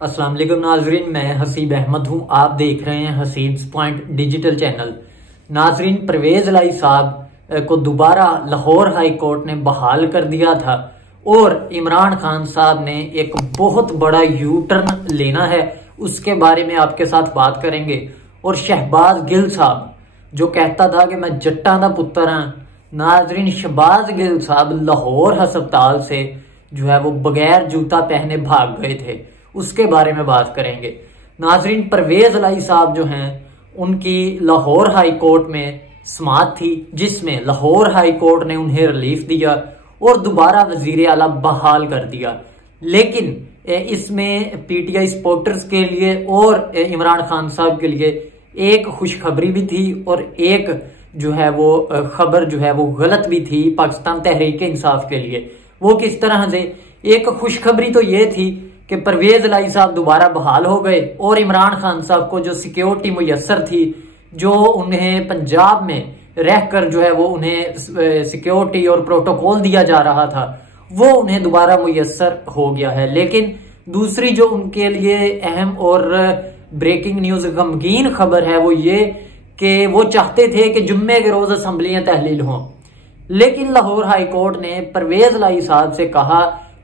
अस्सलाम वालेकुम नाजरीन, मैं हसीब अहमद हूं। आप देख रहे हैं हसीब्स पॉइंट डिजिटल चैनल। नाजरीन, परवेज लाई साहब को दोबारा लाहौर हाई कोर्ट ने बहाल कर दिया था और इमरान खान साहब ने एक बहुत बड़ा यू टर्न लेना है, उसके बारे में आपके साथ बात करेंगे। और शहबाज गिल साहब जो कहता था कि मैं जट्टा दा पुत्र हाँ, नाजरीन शहबाज गिल साहब लाहौर हस्पताल से जो है वो बगैर जूता पहने भाग गए थे, उसके बारे में बात करेंगे। नाजरीन, परवेज लाई साहब जो हैं उनकी लाहौर हाई कोर्ट में समाअत थी, जिसमें लाहौर हाई कोर्ट ने उन्हें रिलीफ दिया और दोबारा वजीर आला बहाल कर दिया। लेकिन इसमें पीटीआई सपोर्टर्स के लिए और इमरान खान साहब के लिए एक खुशखबरी भी थी और एक जो है वो खबर जो है वो गलत भी थी पाकिस्तान तहरीक इंसाफ के लिए। वो किस तरह से? एक खुशखबरी तो ये थी कि परवेज लाई साहब दोबारा बहाल हो गए और इमरान खान साहब को जो सिक्योरिटी मुयस्सर थी, जो उन्हें पंजाब में रहकर जो है वो उन्हें सिक्योरिटी और प्रोटोकॉल दिया जा रहा था, वो उन्हें दोबारा मुयस्सर हो गया है। लेकिन दूसरी जो उनके लिए अहम और ब्रेकिंग न्यूज गमगीन खबर है वो ये कि वो चाहते थे कि जुम्मे के रोज असम्बलियां तहलील हों, लेकिन लाहौर हाई कोर्ट ने परवेज लाई साहब से कहा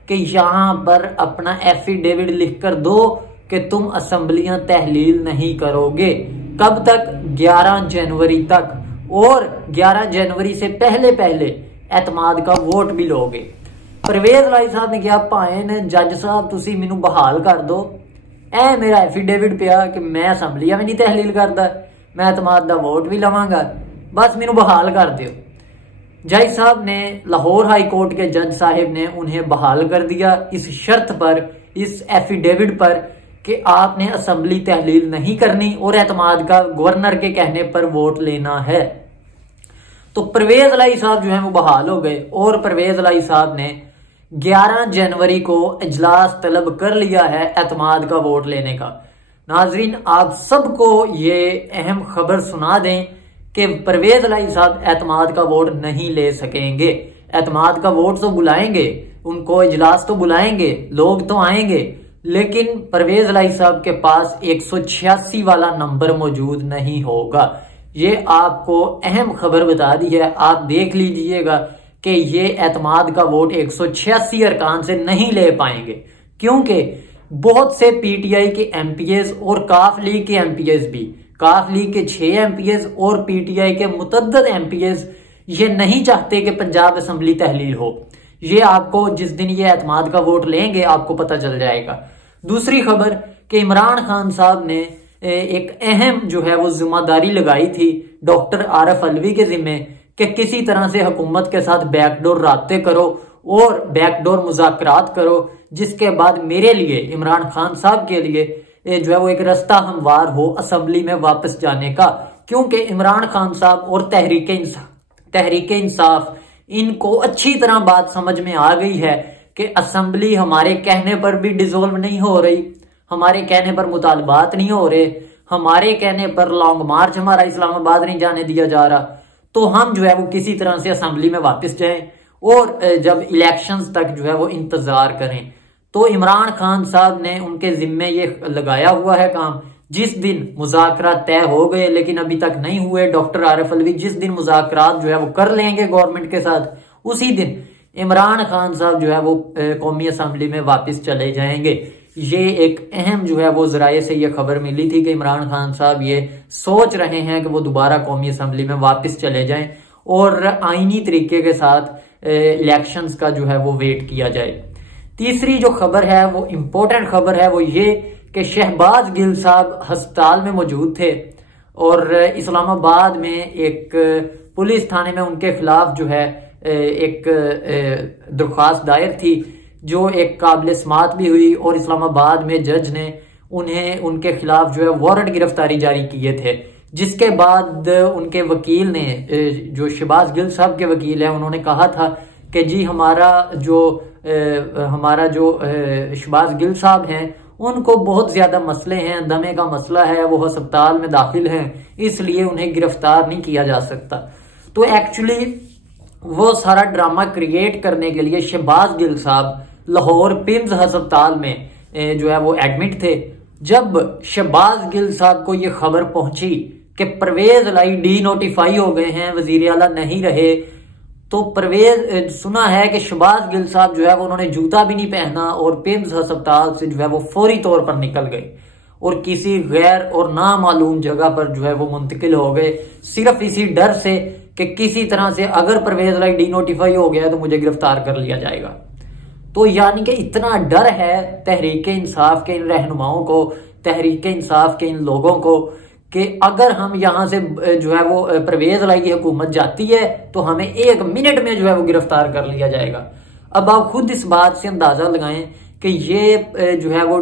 कि यहां पर अपना एफिडेविट लिखकर दो कि तुम असम्बलियां तहलील नहीं करोगे। कब तक? 11 जनवरी तक, और 11 जनवरी से पहले पहले एतमाद का वोट भी लोगे। परवेज लाई साहब ने कहा भाए ने जज साहब तुसी मैनू बहाल कर दो, ए मेरा एफिडेविट पिया कि मैं असम्बलियां भी नहीं तहलील करता, मैं एतमाद का वोट भी लवांगा, बस मैनू बहाल कर दो। जज साहब ने, लाहौर हाई कोर्ट के जज साहिब ने उन्हें बहाल कर दिया इस शर्त पर, इस एफिडेविट पर कि आपने असम्बली तहलील नहीं करनी और एतमाद का गवर्नर के कहने पर वोट लेना है। तो परवेज लाई साहब जो है वो बहाल हो गए और परवेज लाई साहब ने 11 जनवरी को इजलास तलब कर लिया है एतमाद का वोट लेने का। नाजरीन, आप सबको ये अहम खबर सुना दें कि परवेज लाई साहब एतमाद का वोट नहीं ले सकेंगे। एतमाद का वोट तो बुलाएंगे, उनको इजलास तो बुलाएंगे, लोग तो आएंगे, लेकिन परवेज लाई साहब के पास 186 वाला नंबर मौजूद नहीं होगा। ये आपको अहम खबर बता दी है, आप देख लीजिएगा कि ये एतमाद का वोट 186 अरकान से नहीं ले पाएंगे, क्योंकि बहुत से पीटीआई के एमपीएस और काफ लीग के एमपीएस भी, काफ लीग के 6 एमपीएस और पीटीआई के मुतद्दद एमपीएस ये नहीं चाहते कि पंजाब असम्बली तहलील हो। ये आपको जिस दिन ये एतमाद का वोट लेंगे आपको पता चल जाएगा। दूसरी खबर कि इमरान खान साहब ने एक अहम जो है वो जिम्मेदारी लगाई थी डॉक्टर आरिफ अलवी के जिम्मे कि किसी तरह से हुकूमत के साथ बैकडोर राब्ते करो और बैकडोर मुज़ाकरात करो, जिसके बाद मेरे लिए, इमरान खान साहब के लिए जो है वो एक रास्ता हमवार हो असम्बली में वापस जाने का। क्योंकि इमरान खान साहब और तहरीक इंसाफ इनको अच्छी तरह बात समझ में आ गई है कि असम्बली हमारे कहने पर भी डिसॉल्व नहीं हो रही, हमारे कहने पर मुतालबात नहीं हो रहे, हमारे कहने पर लॉन्ग मार्च हमारा इस्लामाबाद नहीं जाने दिया जा रहा, तो हम जो है वो किसी तरह से असम्बली में वापस जाएं और जब इलेक्शंस तक जो है वो इंतजार करें। तो इमरान खान साहब ने उनके जिम्मे ये लगाया हुआ है काम। जिस दिन मुज़ाकरात तय हो गए लेकिन अभी तक नहीं हुए, डॉक्टर आरिफ अलवी जिस दिन मुज़ाकरात जो है वो कर लेंगे गवर्नमेंट के साथ, उसी दिन इमरान खान साहब जो है वो कौमी असम्बली में वापस चले जाएंगे। ये एक अहम जो है वो जराये से ये खबर मिली थी कि इमरान खान साहब ये सोच रहे हैं कि वो दोबारा कौमी असम्बली में वापस चले जाएं और आईनी तरीके के साथ इलेक्शंस का जो है वो वेट किया जाए। तीसरी जो खबर है वो इम्पोर्टेंट खबर है, वो ये कि शहबाज गिल साहब अस्पताल में मौजूद थे और इस्लामाबाद में एक पुलिस थाने में उनके खिलाफ जो है एक दरख्वास्त दायर थी, जो एक काबिल समात भी हुई और इस्लामाबाद में जज ने उन्हें उनके खिलाफ जो है वारंट गिरफ्तारी जारी किए थे। जिसके बाद उनके वकील ने, जो शहबाज गिल साहब के वकील हैं, उन्होंने कहा था कि जी हमारा जो शहबाज गिल साहब हैं उनको बहुत ज्यादा मसले हैं, दमे का मसला है, वो अस्पताल में दाखिल हैं, इसलिए उन्हें गिरफ्तार नहीं किया जा सकता। तो एक्चुअली वो सारा ड्रामा क्रिएट करने के लिए शहबाज गिल साहब लाहौर पिम्स अस्पताल में जो है वो एडमिट थे। जब शहबाज गिल साहब को ये खबर पहुंची कि परवेज लाई डीनोटिफाई हो गए हैं, वजीर आला नहीं रहे, तो परवेज सुना है कि शहबाज गिल साहब जो है वो उन्होंने जूता भी नहीं पहना और पिम्स अस्पताल से जो है वो फौरी तौर पर निकल गए और किसी गैर और नामालूम जगह पर जो है वो मुंतकिल हो गए, सिर्फ इसी डर से कि किसी तरह से अगर परवेज लाई डीनोटिफाई हो गया तो मुझे गिरफ्तार कर लिया जाएगा। तो यानी कि इतना डर है तहरीक इंसाफ के इन रहनुमाओं को, तहरीक इंसाफ के इन लोगों को, कि अगर हम यहां से जो है वो परवेज लाई की हुकूमत जाती है तो हमें 1 मिनट में जो है वो गिरफ्तार कर लिया जाएगा। अब आप खुद इस बात से अंदाजा लगाएं कि ये जो है वो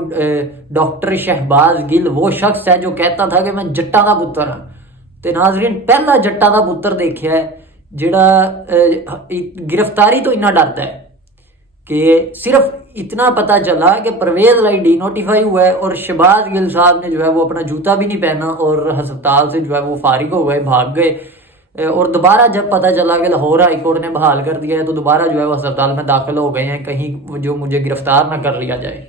डॉक्टर शहबाज गिल वो शख्स है जो कहता था कि मैं जट्टा दा पुत्तर हाँ। ते नाजरीन, पहला जट्टा दा पुत्तर देखा है जिहड़ा गिरफ्तारी तो इन्ना डरता है कि सिर्फ इतना पता चला कि परवेज लाई डीनोटिफाई हुआ है और शहबाज गिल साहब ने जो है वो अपना जूता भी नहीं पहना और अस्पताल से जो है वो फारिग हो गए, भाग गए। और दोबारा जब पता चला कि लाहौर हाई कोर्ट ने बहाल कर दिया है तो दोबारा जो है वो अस्पताल में दाखिल हो गए हैं, कहीं जो मुझे गिरफ्तार ना कर लिया जाए।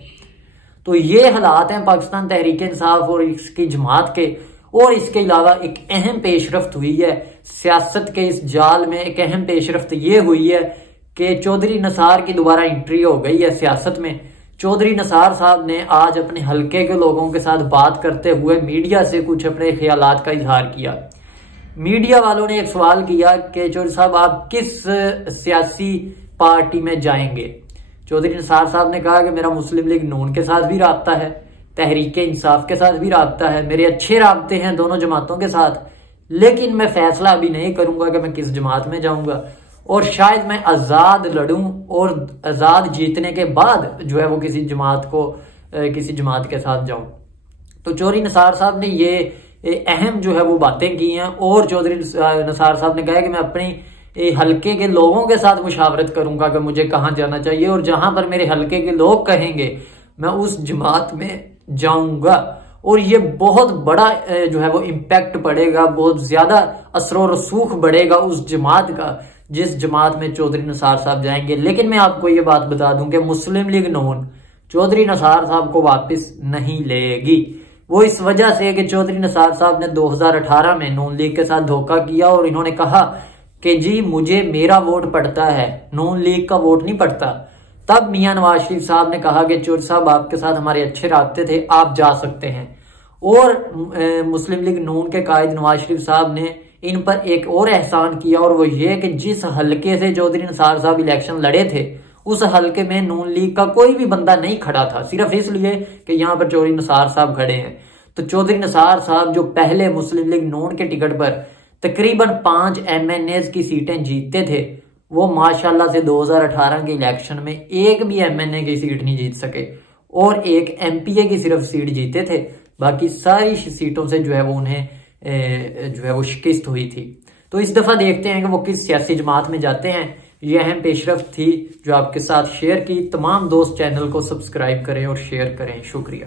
तो ये हालात हैं पाकिस्तान तहरीक इंसाफ और इसकी जमात के। और इसके अलावा एक अहम पेशरफ्त हुई है सियासत के इस जाल में, एक अहम पेशरफ्त ये हुई है कि चौधरी निसार की दोबारा एंट्री हो गई है सियासत में। चौधरी निसार साहब ने आज अपने हलके के लोगों के साथ बात करते हुए मीडिया से कुछ अपने ख्यालात का इजहार किया। मीडिया वालों ने एक सवाल किया कि चौधरी साहब आप किस सियासी पार्टी में जाएंगे। चौधरी निसार साहब ने कहा कि मेरा मुस्लिम लीग नून के साथ भी राब्ता है, तहरीक इंसाफ के साथ भी राब्ता है, मेरे अच्छे राब्ते हैं दोनों जमातों के साथ, लेकिन मैं फैसला अभी नहीं करूंगा कि मैं किस जमात में जाऊंगा और शायद मैं आजाद लड़ूं और आजाद जीतने के बाद जो है वो किसी जमात के साथ जाऊं। तो चौधरी निसार साहब ने ये अहम जो है वो बातें की हैं और चौधरी निसार साहब ने कहा कि मैं अपनी हलके के लोगों के साथ मुशावरत करूंगा कि मुझे कहाँ जाना चाहिए और जहां पर मेरे हलके के लोग कहेंगे मैं उस जमात में जाऊंगा। और ये बहुत बड़ा जो है वो इम्पैक्ट पड़ेगा, बहुत ज्यादा असर रसूख बढ़ेगा उस जमात का जिस जमात में चौधरी निसार साहब जाएंगे। लेकिन मैं आपको ये बात बता दूं कि मुस्लिम लीग नून चौधरी निसार साहब को वापस नहीं लेगी। वो इस वजह से कि चौधरी निसार साहब ने 2018 में नून लीग के साथ धोखा किया और इन्होंने कहा कि जी मुझे मेरा वोट पड़ता है, नून लीग का वोट नहीं पड़ता। तब मियां नवाज शरीफ साहब ने कहा कि चौधरी साहब आपके साथ हमारे अच्छे राब्ते थे, आप जा सकते हैं। और मुस्लिम लीग नून के कायद नवाज शरीफ साहब ने इन पर एक और एहसान किया और वो ये कि जिस हलके से चौधरी निसार साहब इलेक्शन लड़े थे उस हलके में नून लीग का कोई भी बंदा नहीं खड़ा था, सिर्फ इसलिए कि यहाँ पर चौधरी निसार साहब खड़े हैं। तो चौधरी निसार साहब जो पहले मुस्लिम लीग नून के टिकट पर तकरीबन 5 MNAs की सीटें जीतते थे, वो माशाल्लाह से 2018 के इलेक्शन में एक भी MNA की सीट नहीं जीत सके और एक MPA की सिर्फ सीट जीते थे, बाकी सारी सीटों से जो है वो उन्हें जो है वो शिकस्त हुई थी। तो इस दफा देखते हैं कि वो किस सियासी जमात में जाते हैं। ये अहम पेशरफ्त थी जो आपके साथ शेयर की। तमाम दोस्त चैनल को सब्सक्राइब करें और शेयर करें। शुक्रिया।